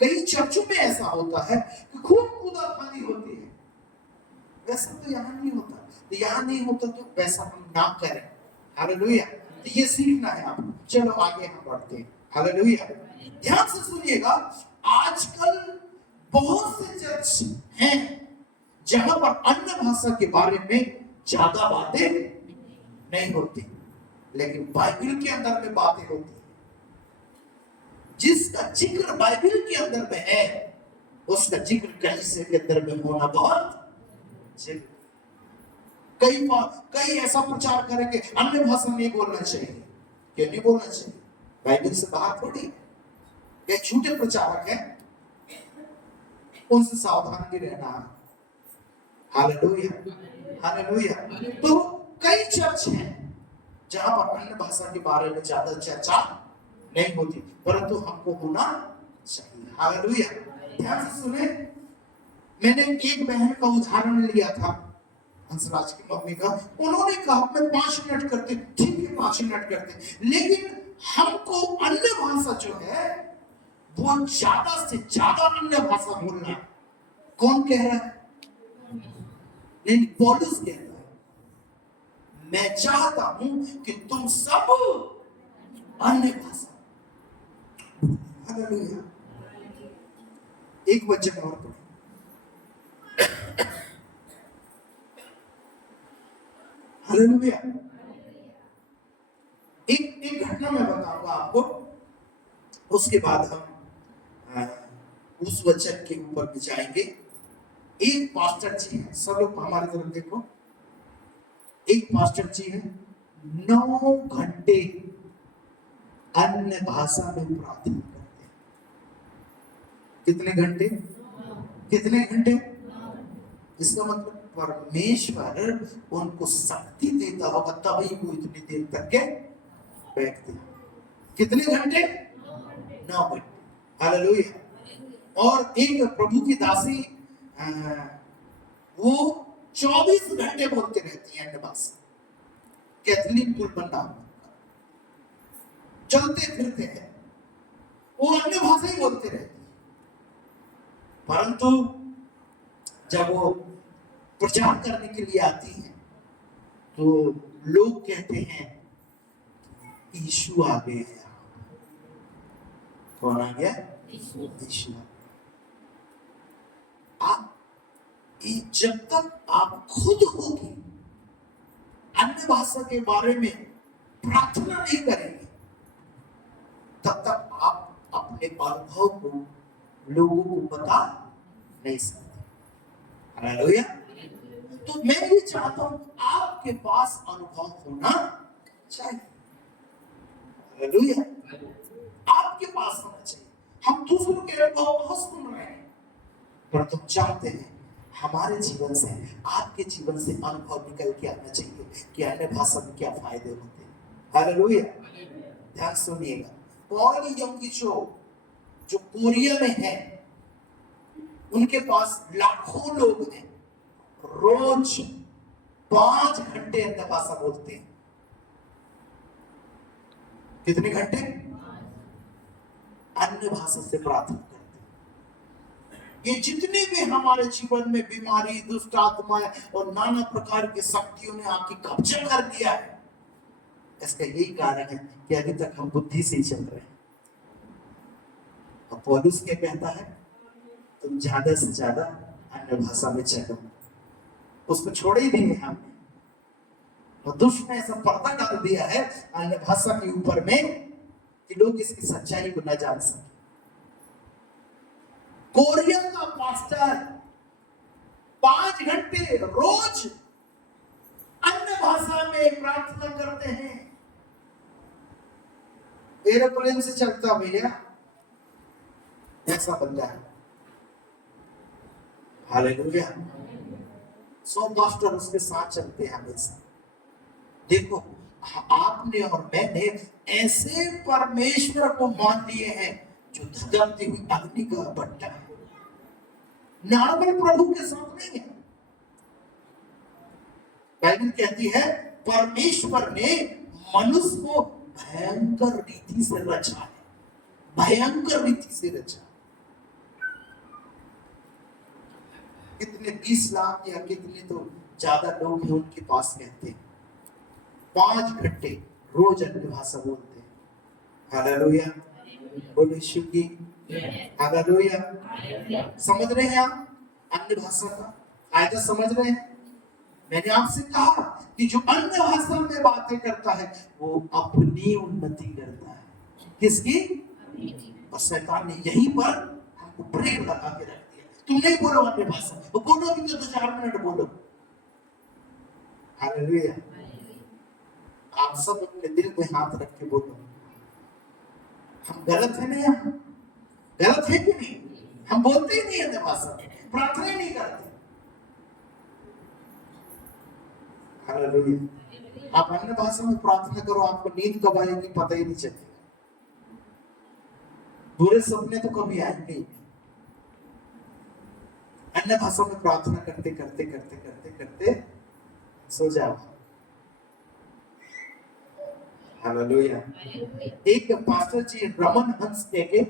कई चर्चों में ऐसा होता है कि खूब कूदाफानी होती है, वैसा तो यहाँ नहीं होता, तो यहाँ नहीं होता तो वैसा हम ना करें। हालेलुया। तो ये सीखना है आपको। चलो आगे हम बढ़ते हैं। हालेलुया। ध्यान से सुनिएगा, आजकल बहुत से चर्च हैं जहां पर अन्य भाषा के बारे में ज्यादा बातें नहीं होती, लेकिन बाइबल के अंदर में बातें होती है। जिसका जिक्र बाइबल के अंदर में है उसका जिक्र कलीसिया के अंदर में होना बहुत जरूरी। कई ऐसा प्रचार करेंगे अन्य भाषा नहीं बोलना चाहिए, क्यों नहीं बोलना चाहिए, बाइबल से बाहर थोड़ी। ये झूठे प्रचारक हैं, उनसे सावधान भी रहना है। Hallelujah, hallelujah. तो कई चर्च हैं जहां पर अन्य भाषा के बारे में ज्यादा चर्चा नहीं होती, परंतु हमको होना चाहिए। हालेलुया। ध्यान से सुने, मैंने एक बहन का उदाहरण लिया था, हंसराज की मम्मी का। उन्होंने कहा मैं 5 मिनट करते, ठीक है 5 मिनट करते, लेकिन हमको अन्य भाषा जो है वो ज्यादा से ज्यादा अन्य भाषा बोलना है। कौन कह रहा है? नहीं, पौलुस कह रहा है, मैं चाहता हूं कि तुम सब अन्य भाषा। हालेलुया। एक वचन और पढ़ो। हालेलुया। एक घटना मैं बताऊंगा आपको, उसके बाद हम उस वचन के ऊपर भी जाएंगे। एक पास्टर जी है, सब लोग हमारी तरफ देखो। एक पास्टर जी है, 9 घंटे अन्य भाषा में प्रार्थना करते हैं। कितने घंटे? कितने घंटे? इसका मतलब परमेश्वर उनको शक्ति देता होगा तभी वो इतनी देर तक के बैठते हैं। कितने घंटे? 9 घंटे। हालेलुया। और एक प्रभु की दासी वो 24 घंटे बोलते रहती है अन्य भाषा। कैथलीन कुल बना चलते फिरते हैं, वो अन्य भाषा ही बोलते रहती है, परंतु जब वो प्रचार करने के लिए आती है तो लोग कहते हैं यीशु आ गया। कौन आ गया? यीशु। आप जब तक आप खुद होगी अन्य भाषा के बारे में प्रार्थना नहीं करेंगे, तब तक आप अपने अनुभव को लोगों को बता नहीं सकते। हालेलुया। तो मैं ये चाहता हूं आपके पास अनुभव होना चाहिए। हालेलुया। आपके पास होना चाहिए। हम दूसरों के अनुभव बहुत सुन रहे हैं, पर तुम चाहते हैं हमारे जीवन से, आपके जीवन से अनुभव निकल के आना चाहिए कि अन्य भाषा में क्या फायदे होते हैं। हालेलुया। ध्यान सुनिएगा, पॉल यंगिचो जो कोरिया में है, उनके पास लाखों लोग हैं, रोज 5 घंटे अन्य भाषा बोलते हैं। कितने घंटे? अन्य भाषा से प्रार्थना करते हैं। ये जितने भी हमारे जीवन में बीमारी, दुष्ट आत्माएं और नाना प्रकार की शक्तियों ने आके कब्जा कर दिया है, इसका यही कारण है कि अभी तक हम बुद्धि से ही चल रहे हैं। और पौलुस क्या कहता है? तुम ज्यादा से ज्यादा अन्य भाषा में चलो। उसको छोड़ ही दिए हमने, और दुष्ट ने ऐसा पर्दा डाल दिया है अन्य भाषा के ऊपर में कि लोग इसकी सच्चाई को न जान सके। कोरिया का पास्टर 5 घंटे रोज अन्य भाषा में प्रार्थना करते हैं। एरोप्लेन से चलता भैया, ऐसा बंदा है। हालेलुया। 100 पास्टर उसके साथ चलते हैं हमेशा। देखो, आपने और मैंने ऐसे परमेश्वर को मान लिए हैं जो धधकती हुई अग्नि का भट्टा है, नॉर्मल प्रभु के साथ नहीं है। बाइबल कहती है परमेश्वर ने मनुष्य को भयंकर रीति से रचा है, भयंकर रीति से रचा। कितने 20 लाख या कितने तो ज्यादा लोग हैं उनके पास कहते हैं 5 घंटे रोज अन्य भाषा बोलते हैं। हालेलुया, बोलो यीशु की हालेलुया। समझ रहे हैं आप अन्य भाषा का फायदा? समझ रहे हैं? मैंने आपसे कहा कि जो अन्य भाषा में बातें करता है वो अपनी उन्नति करता है। किसकी? और शैतान ने यहीं पर हमको ब्रेक लगा के रख दिया। तुम नहीं बोलो अन्य भाषा, वो बोलो कि तो 4 मिनट बोलो। हालेलुया। आप सब अपने दिल में हाथ रख के बोलो, हम गलत है नहीं? हम गलत है कि नहीं? हम बोलते ही नहीं अन्य भाषा, प्रार्थना ही नहीं करते। हालेलुया। आप अन्य भाषा में प्रार्थना करो, आपको नींद कब आएगी पता ही नहीं चलेगा। बुरे सपने तो कभी आएंगे ही। अन्य भाषा में प्रार्थना करते करते करते करते करते सो जाओ। हालेलुया। एक पास्टर जी रमन हंस के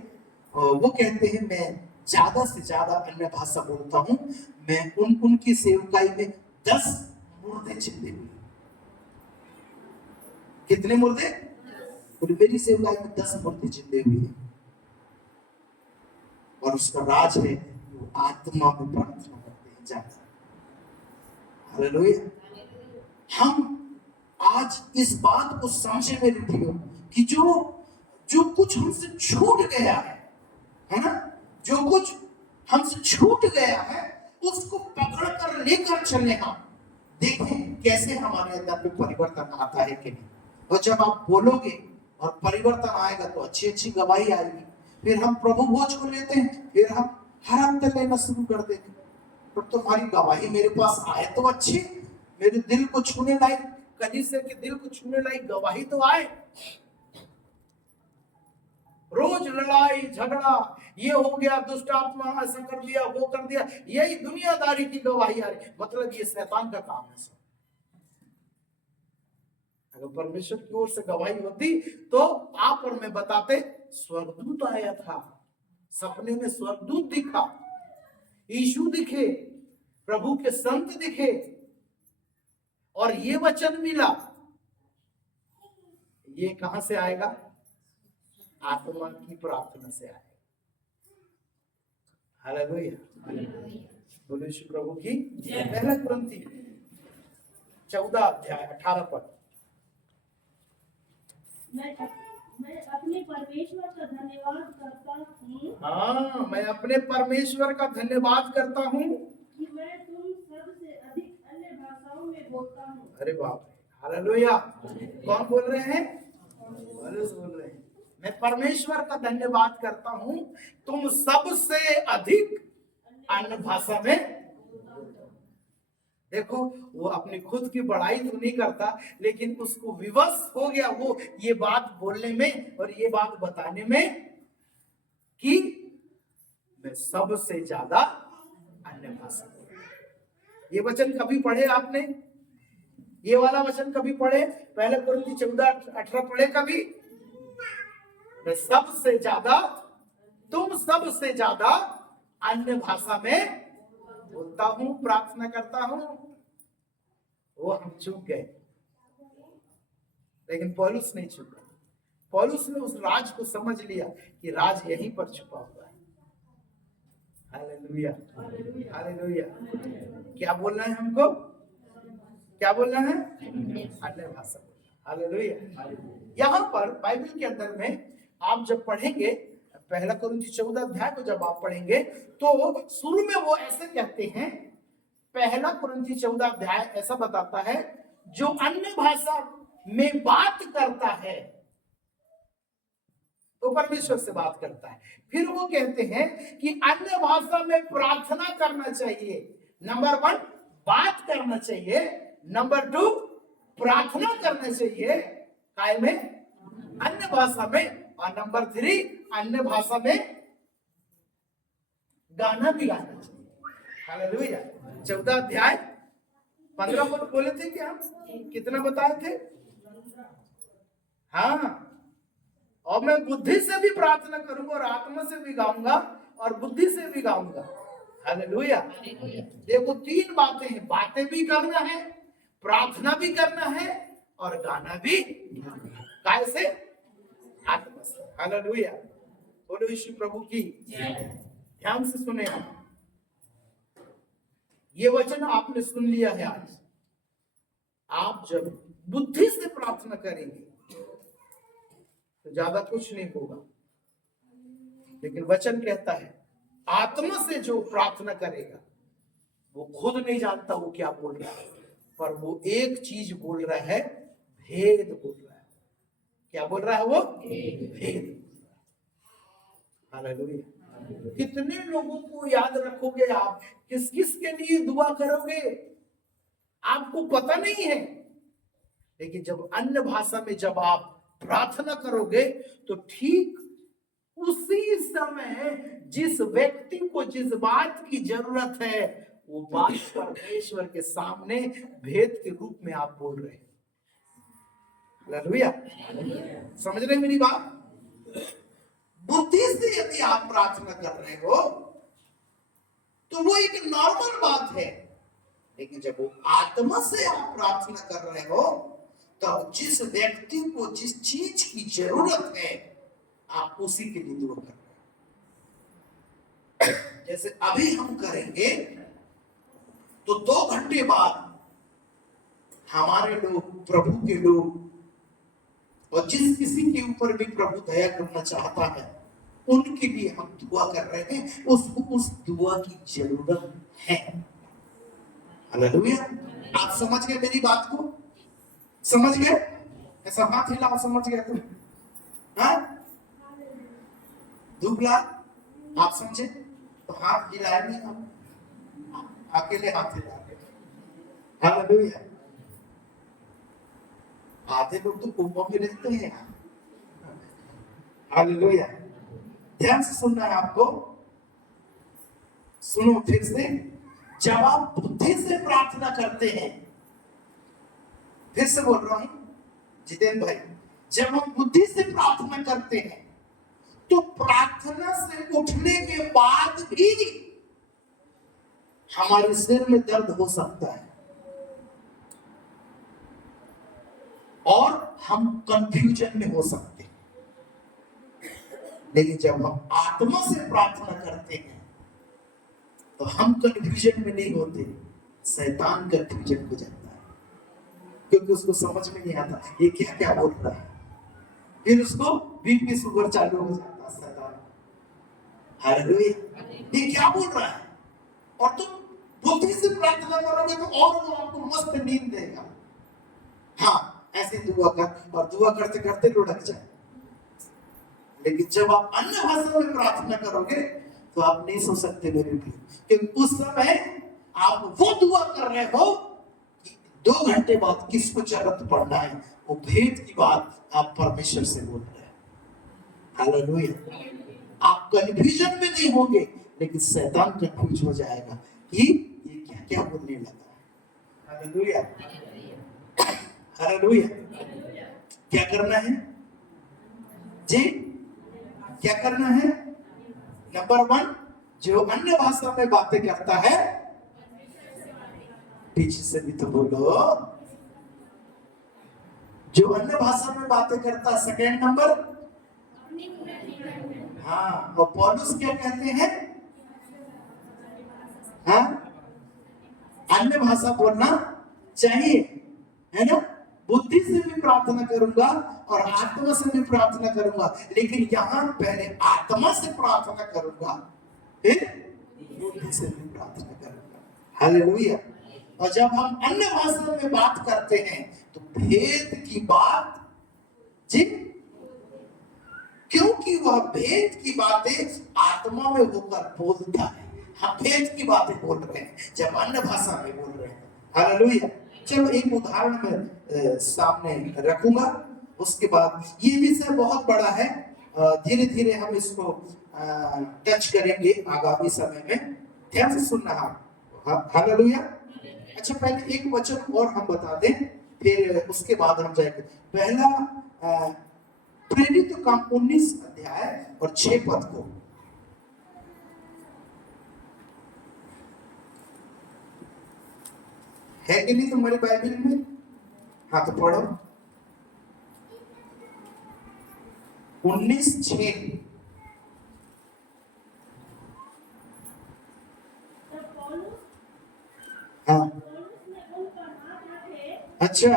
वो कहते हैं मैं ज्यादा से ज्यादा अन्य भाषा बोलता हूं। मैं उनकी सेवकाई में 10 मुर्दे जिंदे हुए। कितने मुर्दे? मेरी सेवकाई में 10 मुर्दे जिंदे हुए। और उसका राज है वो आत्मा में प्रार्थना करते हैं ज्यादा। हालेलुया। हम आज इस बात को समझे मेरे प्रियो कि जो कुछ हमसे छूट गया है ना, जो कुछ हमसे छूट गया है उसको पकड़ कर लेकर चले। हम देखें कैसे हमारे अंदर में परिवर्तन आता है कि नहीं। और जब आप बोलोगे और परिवर्तन आएगा तो अच्छी अच्छी गवाही आएगी। फिर हम प्रभु भोज को लेते हैं, फिर हम हर हफ्ते लेना शुरू कर देते हैं। पर तुम्हारी गवाही मेरे पास आए तो अच्छी, मेरे दिल को छूने लायक, कलीसिया के दिल को छूने लायक गवाही तो आए। रोज लड़ाई झगड़ा, ये हो गया, दुष्ट आत्मा ऐसा कर दिया, वो कर दिया, यही दुनियादारी की गवाही आ रही। मतलब ये शैतान का काम है। अगर परमेश्वर की ओर से गवाही होती तो आप और मैं बताते स्वर्गदूत आया था, सपने में स्वर्गदूत दिखा, यीशु दिखे, प्रभु के संत दिखे और ये वचन मिला। ये कहां से आएगा? आत्मा की प्रार्थना से आएगा। हालेलुया। बोलो यीशु प्रभु की। पहला कुरिन्थी 14 अध्याय 18 पद। मैं अपने परमेश्वर का धन्यवाद करता हूँ। हाँ, मैं अपने परमेश्वर का धन्यवाद करता हूँ कि मैं तुम सबसे अधिक अन्य भाषाओं में बोलता हूँ। अरे बाप रे, हालेलुया। कौन बोल रहे हैं? पौलुस बोल रहे हैं। मैं परमेश्वर का धन्यवाद करता हूँ तुम सबसे अधिक अन्य भाषा में। देखो, वो अपनी खुद की बड़ाई तो नहीं करता, लेकिन उसको विवश हो गया वो ये बात बोलने में और ये बात बताने में कि मैं सबसे ज्यादा अन्य भाषा। ये वचन कभी पढ़े आपने? ये वाला वचन कभी पढ़े? पहले कुरिन्थी 14:18 पढ़े कभी? मैं सबसे ज्यादा, तुम सबसे ज्यादा अन्य भाषा में बोलता हूं, प्रार्थना करता हूं। वो हम चूक गए, लेकिन पौलुस नहीं चूका। पौलुस ने उस राज को समझ लिया कि राज यहीं पर छुपा हुआ है। Hallelujah, hallelujah. क्या बोलना है हमको? क्या बोलना है? अन्य भाषा। हालेलुया। यहाँ पर बाइबल के अंदर में आप जब पढ़ेंगे, पहला कुरिन्थी 14 अध्याय को जब आप पढ़ेंगे तो शुरू में वो ऐसे कहते हैं, पहला कुरिन्थी 14 अध्याय ऐसा बताता है, जो अन्य भाषा में बात करता है तो परमेश्वर से बात करता है। फिर वो कहते हैं कि अन्य भाषा में प्रार्थना करना चाहिए। नंबर 1 बात करना चाहिए, नंबर 2 प्रार्थना करना चाहिए, काय में? अन्य भाषा में। और नंबर 3 अन्य भाषा में गाना भी गाना चाहिए। हालेलुया। 14 अध्याय 15 पद बोले थे कि हम कितना बताए थे? हाँ, और मैं बुद्धि से भी प्रार्थना करूंगा और आत्मा से भी गाऊंगा और बुद्धि से भी गाऊंगा। हालेलुया। देखो 3 बातें हैं, बातें भी करना है, प्रार्थना भी करना है और गाना भी। कैसे? आत्मा से। हालेलुया। बोलो यीशु प्रभु की। ध्यान से सुने आप, ये वचन आपने सुन लिया है। आज आप जब बुद्धि से प्रार्थना करेंगे तो ज्यादा कुछ नहीं होगा, लेकिन वचन कहता है आत्मा से जो प्रार्थना करेगा वो खुद नहीं जानता वो क्या बोल रहा है, पर वो एक चीज बोल रहा है, भेद बोल रहा है। क्या बोल रहा है वो? भेद। हालेलुया। कितने लोगों को याद रखोगे आप? किस किस के लिए दुआ करोगे आपको पता नहीं है, लेकिन जब अन्य भाषा में जब आप प्रार्थना करोगे तो ठीक उसी समय जिस व्यक्ति को जिस बात की जरूरत है वो बात परमेश्वर के सामने भेद के रूप में आप बोल रहे हैं। हालेलुया। समझ रहे मेरी बात? बुद्धि से यदि आप प्रार्थना कर रहे हो तो वो एक नॉर्मल बात है, लेकिन जब वो आत्मा से आप प्रार्थना कर रहे हो तब जिस व्यक्ति को जिस चीज की जरूरत है आप उसी के लिए दुआ कर रहे हो। जैसे अभी हम करेंगे तो 2 घंटे बाद हमारे लोग, प्रभु के लोग, और जिस किसी के ऊपर भी प्रभु दया करना चाहता है उनके लिए हम दुआ कर रहे हैं, उसको उस दुआ की जरूरत है। हालेलुया। आप समझ गए मेरी बात को? समझ गए? ऐसा हाथ हिलाओ, समझ गए तुम? हाँ, दुबला आप समझे तो हाथ हिलाए नहीं, हम अकेले हाथ हिला रहे। हालेलुया। आधे लोग तो कुंभों में रहते हैं। हालेलुया। ध्यान से सुनना है आपको। सुनो फिर से, जब आप बुद्धि से प्रार्थना करते हैं, फिर से बोल रहा हूं जितेंद्र भाई, जब हम बुद्धि से प्रार्थना करते हैं तो प्रार्थना से उठने के बाद भी हमारे सिर में दर्द हो सकता है और हम कंफ्यूजन में हो सकते हैं, लेकिन जब हम आत्मा से प्रार्थना करते हैं तो हम कंफ्यूजन में नहीं होते, शैतान कंफ्यूजन हो जाता है, क्योंकि उसको समझ में नहीं आता ये क्या क्या बोल रहा है। फिर उसको बीपी शुगर चालू हो जाता है। शैतान, हालेलुया, ये क्या बोल रहा है? और तुम बुद्धि से प्रार्थना करोगे तो और वो आपको मस्त नींद देगा। हाँ, ऐसे दुआ कर और दुआ करते करते लुढ़क जाए। लेकिन जब आप अन्य भाषा में प्रार्थना करोगे तो आप नहीं सो सकते मेरे लिए, क्योंकि उस समय आप वो दुआ कर रहे हो कि 2 घंटे बाद किसको जरूरत पड़ना है, वो भेद की बात आप परमेश्वर से बोल रहे हैं। हालेलुया। आप कंफ्यूजन में नहीं होंगे, लेकिन शैतान कंफ्यूज हो जाएगा कि ये क्या क्या बोलने लगा। Hallelujah, hallelujah. क्या करना है जी, क्या करना है? नंबर 1, जो अन्य भाषा में बातें करता है, पीछे से भी तो बोलो, जो अन्य भाषा में बातें करता है। सेकेंड नंबर, हाँ, और पौलुस क्या कहते हैं? हाँ, अन्य भाषा बोलना चाहिए, है ना? बुद्धि से भी प्रार्थना करूंगा और आत्मा से भी प्रार्थना करूंगा, लेकिन यहां पहले आत्मा से प्रार्थना करूंगा, फिर बुद्धि से भी प्रार्थना करूंगा। हालेलुया। और जब हम अन्य भाषा में बात करते हैं तो भेद की बात जी, क्योंकि वह भेद की बातें आत्मा में होकर बोलता है। हम भेद की बातें बोल रहे हैं जब अन्य भाषा में बोल रहे हैं। हालेलुया। चलो एक उदाहरण में सामने रखूंगा, उसके बाद ये विषय बहुत बड़ा है, धीरे धीरे हम इसको टच करेंगे आगामी समय में। ध्यान से सुनना। हालेलुया। अच्छा, पहले एक वचन और हम बता दें, फिर उसके बाद हम जाएंगे। पहला प्रेरित काम 19 अध्याय और 6 पद को। है कि नहीं तुम्हारी बाइबल में? हाँ तो पढ़ो। 19:6। हाँ, अच्छा,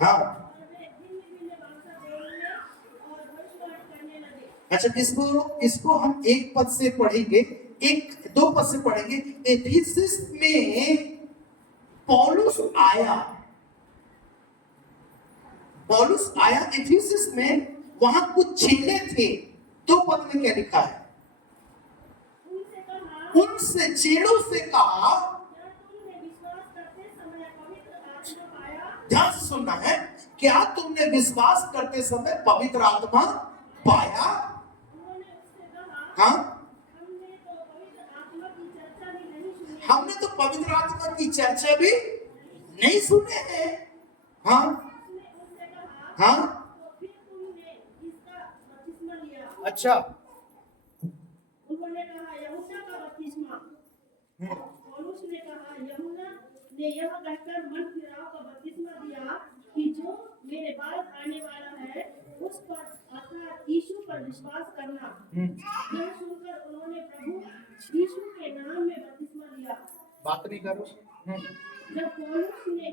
हाँ, अच्छा, इसको हम एक पद से पढ़ेंगे, एक दो पद से पढ़ेंगे। एफिसस में पौलुस आया एफिसस में, वहां कुछ चेले थे। 2 पद में क्या लिखा है? उनसे चेलों से कहा, ध्यान से सुनना है, क्या तुमने विश्वास करते समय पवित्र आत्मा पाया? हाँ, हमने तो पवित्र आत्मा की चर्चा भी नहीं सुने हैं। हाँ, हाँ, अच्छा, उन्होंने कहा यूहन्ना का बपतिस्मा। पौलुस ने कहा यूहन्ना ने यह कहकर मन फिराव का बपतिस्मा दिया कि जो मेरे बाद आने वाला है उस पर अर्थात यीशु पर विश्वास करना। यह सुनकर उन्होंने प्रभु यीशु के नाम में बपतिस्मा लिया। बात नहीं करो। जब पौलुस ने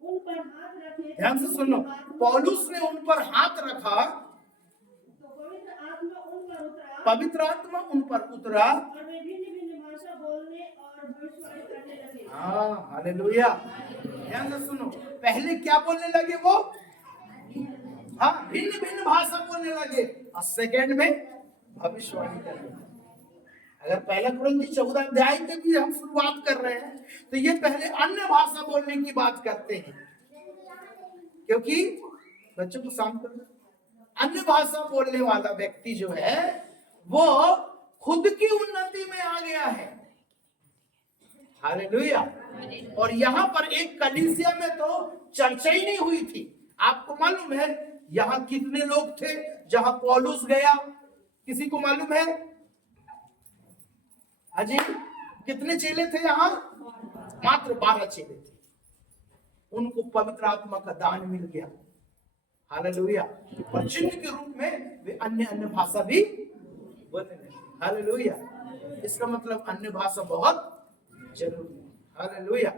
उन पर हाथ रखे, ध्यान से सुनो, पौलुस ने उन पर हाथ रखा तो पवित्र आत्मा उन पर उतरा और वे भिन्न-भिन्न भाषा बोलने और भविष्यवाणी करने लगे। हाँ, हालेलुया। ध्यान से सुनो, पहले क्या बोलने लगे वो? हाँ, भिन्न भिन्न भाषा बोलने लगे, और सेकंड में भविष्यवाणी करने लगे। अगर पहला कुरिन्थी 14 अध्याय के भी हम शुरुआत कर रहे हैं तो ये पहले अन्य भाषा बोलने की बात करते हैं, क्योंकि बच्चों को शांत करना। अन्य भाषा बोलने वाला व्यक्ति जो है वो खुद की उन्नति में आ गया है। हालेलुया। और यहाँ पर एक कलीसिया में तो चर्चा ही नहीं हुई थी। आपको मालूम है यहाँ कितने लोग थे जहां पौलुस गया? किसी को मालूम है? अजी, कितने चेले थे यहाँ? मात्र 12 चेले थे। उनको पवित्र आत्मा का दान मिल गया। हालेलुया। और चिन्ह के रूप में वे अन्य अन्य भाषा भी बोलने लगे। हालेलुया। इसका मतलब अन्य भाषा बहुत जरूरी है। हालेलुया।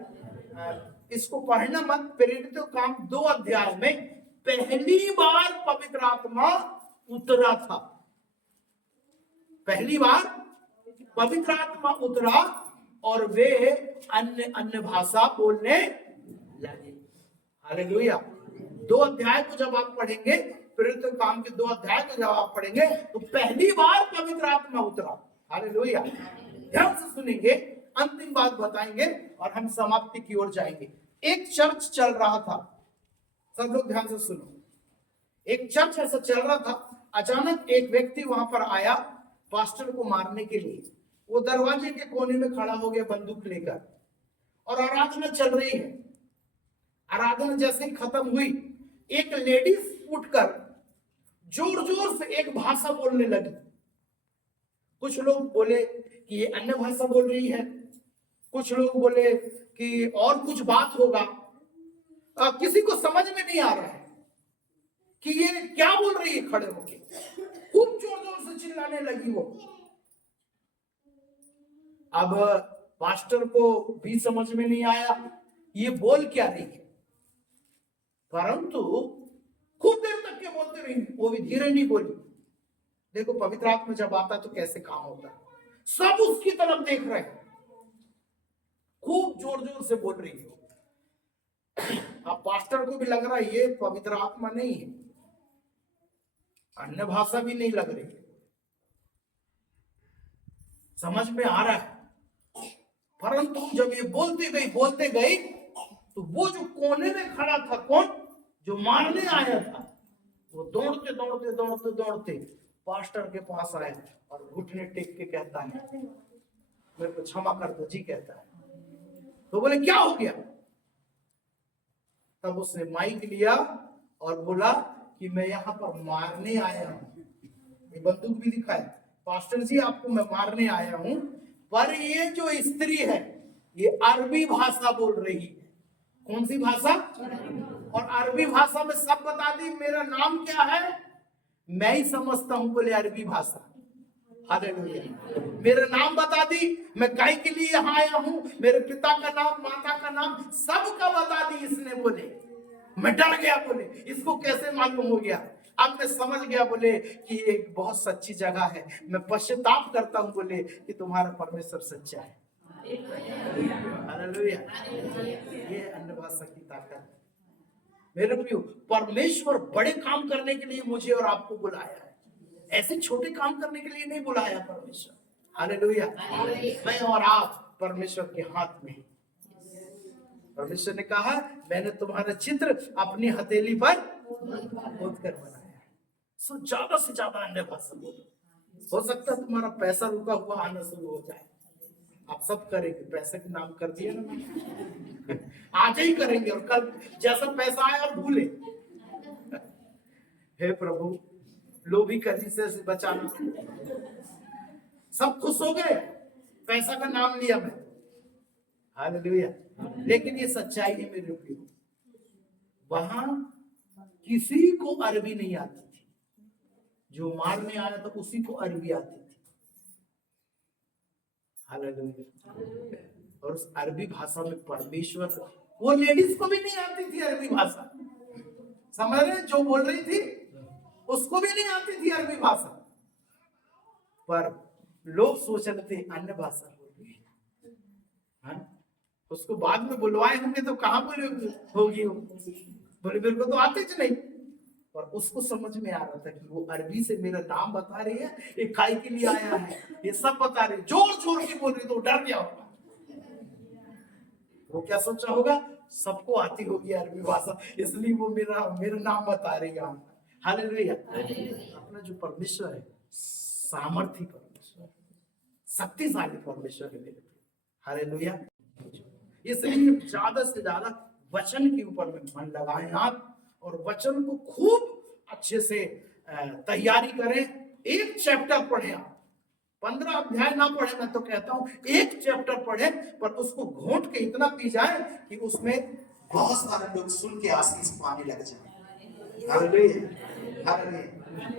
इसको पढ़ना मत। प्रेरितों काम 2 अध्याय में पहली बार पवित्र आत्मा उतरा था। पहली बार पवित्र आत्मा उतरा और वे अन्य अन्य भाषा बोलने लगे। हालेलुया। 2 अध्याय को जब आप पढ़ेंगे, प्रेरितों काम के 2 अध्याय को जब आप पढ़ेंगे तो पहली बार पवित्र आत्मा उतरा। हालेलुया। ध्यान से सुनेंगे, अंतिम बात बताएंगे और हम समाप्ति की ओर जाएंगे। एक चर्च चल रहा था, सब लोग ध्यान से सुनो। एक चर्च ऐसा चल रहा था, अचानक एक व्यक्ति वहां पर आया पास्टर को मारने के लिए। वो दरवाजे के कोने में खड़ा हो गया बंदूक लेकर, और आराधना चल रही है। आराधना जैसे ही खत्म हुई, एक लेडीज उठकर जोर जोर से एक भाषा बोलने लगी। कुछ लोग बोले कि ये अन्य भाषा बोल रही है, कुछ लोग बोले कि और कुछ बात होगा। किसी को समझ में नहीं आ रहा है कि ये क्या बोल रही है। खड़े होके खूब जोर जोर से चिल्लाने लगी वो। अब पास्टर को भी समझ में नहीं आया ये बोल क्या रही है, परंतु खूब देर तक के बोलते रही, वो भी धीरे नहीं बोली। देखो पवित्र आत्मा जब आता तो कैसे काम होता है, सब उसकी तरफ देख रहे हैं, खूब जोर जोर से बोल रही है। अब पास्टर को भी लग रहा है ये पवित्र आत्मा नहीं है, अन्य भाषा भी नहीं लग रही है, समझ में आ रहा है। परंतु जब ये बोलते गई तो वो जो कोने में खड़ा था, कौन जो मारने आया था, वो दौड़ते दौड़ते दौड़ते दौड़ते पास्टर के पास आया और घुटने टेक के कहता है मेरे को क्षमा कर दो जी, कहता है। तो बोले क्या हो गया? तब उसने माइक लिया और बोला कि मैं यहाँ पर मारने आया हूँ। ये बंदूक भी दिखाए, पास्टर जी आपको मैं मारने आया हूँ। पर ये जो स्त्री है ये अरबी भाषा बोल रही है। कौन सी भाषा? और अरबी भाषा में सब बता दी, मेरा नाम क्या है मैं ही समझता हूं, बोले अरबी भाषा। हालेलुया। मेरा नाम बता दी, मैं काय के लिए यहाँ आया हूं, मेरे पिता का नाम, माता का नाम, सबका बता दी इसने। बोले मैं डर गया, बोले इसको कैसे मालूम हो गया। अब मैं समझ गया बोले कि ये एक बहुत सच्ची जगह है, मैं पश्चाताप करता हूं बोले कि तुम्हारा परमेश्वर सच्चा है। हालेलुया। ये अन्य भाषा की ताकत। मेरे प्रियो, परमेश्वर बड़े काम करने के लिए मुझे और आपको बुलाया है, ऐसे छोटे काम करने के लिए नहीं बुलाया परमेश्वर। हालेलुया। मैं और आप परमेश्वर के हाथ में। परमेश्वर ने कहा मैंने तुम्हारा चित्र अपनी हथेली पर खोद कर बनाया। सो ज्यादा से ज्यादा अन्य भाषा बोलो। हो सकता है तुम्हारा पैसा रुका हुआ आना शुरू हो जाए। आप सब करेंगे, पैसे के नाम कर दिया ना, आज ही करेंगे और कल जैसा पैसा आए और भूले। हे प्रभु, लोभी कलीसिया से बचाना। सब खुश हो गए, पैसा का नाम लिया मैं। हालेलुया। लेकिन ये सच्चाई है मेरे प्रियो, वहां किसी को अरबी नहीं आती थी। जो मारने आया था उसी को अरबी आती थी। हालेलुया। और उस अरबी भाषा में परमेश्वर, वो लेडीज को भी नहीं आती थी अरबी भाषा। समझ रहे? जो बोल रही थी उसको भी नहीं आती थी अरबी भाषा, पर लोग सोच रहे थे अन्य भाषा बोल रही है। उसको बाद में बुलवाए होंगे तो कहाँ बोले होगी वो, बोले मेरे को तो आते ज नहीं। और उसको समझ में आ रहा था कि वो अरबी से मेरा नाम बता रही है, ये खाई के लिए आया है, ये सब बता रही, जोर जोर की बोल रही, तो डर गया होगा। वो क्या सोचा होगा, सबको आती होगी अरबी भाषा, इसलिए वो मेरा नाम बता रही है। हालेलुया। अपना जो परमेश्वर है सामर्थी परमेश्वर, शक्तिशाली परमेश्वर है मेरे। हालेलुया। इसलिए ज्यादा से ज्यादा वचन के ऊपर में मन लगाएं आप, और वचन को खूब अच्छे से तैयारी करें। एक चैप्टर पढ़े आप, 15 अध्याय ना पढ़े, मैं तो कहता हूं एक चैप्टर पढ़े, पर उसको घोंट के इतना पी जाए कि उसमें बहुत सारे लोग सुन के आंसू पानी लग जाए। हालेलुया। हालेलुया।